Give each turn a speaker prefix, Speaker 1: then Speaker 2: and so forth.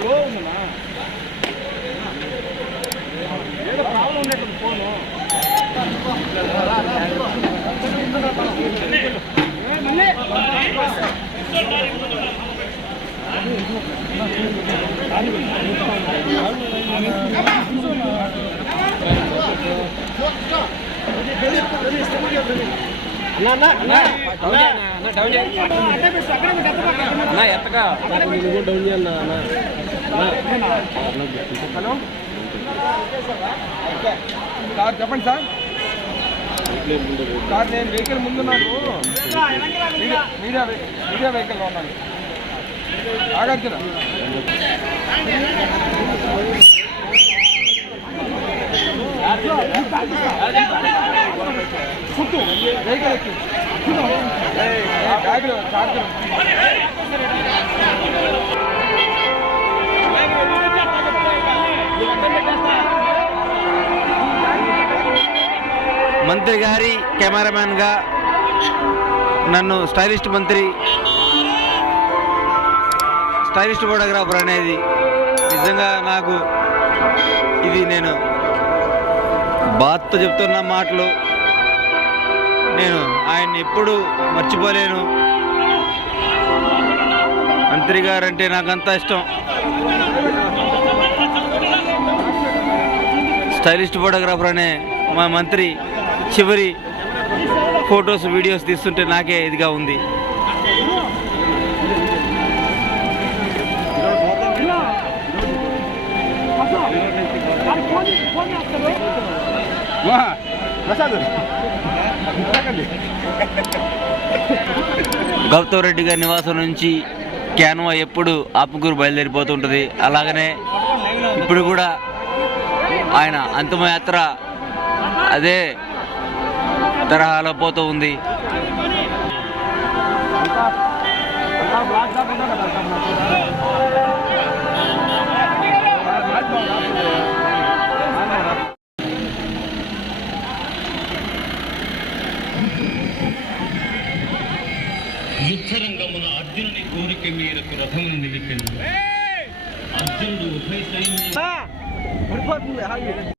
Speaker 1: లో
Speaker 2: ఉందమ్మా ఏదో ప్రాబ్లం ఉన్నట్టు ఫోను Thank you. సార్ చెప్పండి సార్. సార్ నేను వెహికల్ ముందున్నాను మీడియా మీడియా వెహికల్లో ఉన్నాను నాగార్జున వెహికల్ ఎక్కి బ్యాగ్లో చార్జర్
Speaker 3: మంత్రి గారి కెమెరామ్యాన్గా నన్ను స్టైలిస్ట్ మంత్రి స్టైలిస్ట్ ఫోటోగ్రాఫర్ అనేది నిజంగా నాకు ఇది నేను బాత్తో చెప్తున్న మాటలు నేను ఆయన్ని ఎప్పుడు మర్చిపోలేను. మంత్రి గారు అంటే నాకు అంత ఇష్టం. స్టైలిస్ట్ ఫోటోగ్రాఫర్ అనే మా మంత్రి చివరి ఫొటోస్ వీడియోస్ తీస్తుంటే నాకే ఇదిగా ఉంది.
Speaker 2: ప్రసాద్
Speaker 3: గౌతమ్ రెడ్డి గారి నివాసం నుంచి క్యాన్వా ఎప్పుడు ఆపుకూరు బయలుదేరిపోతుంటుంది. అలాగనే ఇప్పుడు కూడా ఆయన అంతిమయాత్ర అదే తరహాలో పోతూ ఉంది.
Speaker 4: యుద్ధరంగమున అర్జునుని కోరిక మేరకు రథమును నిలిపెను అర్జునుడు ఉభయ సైన్య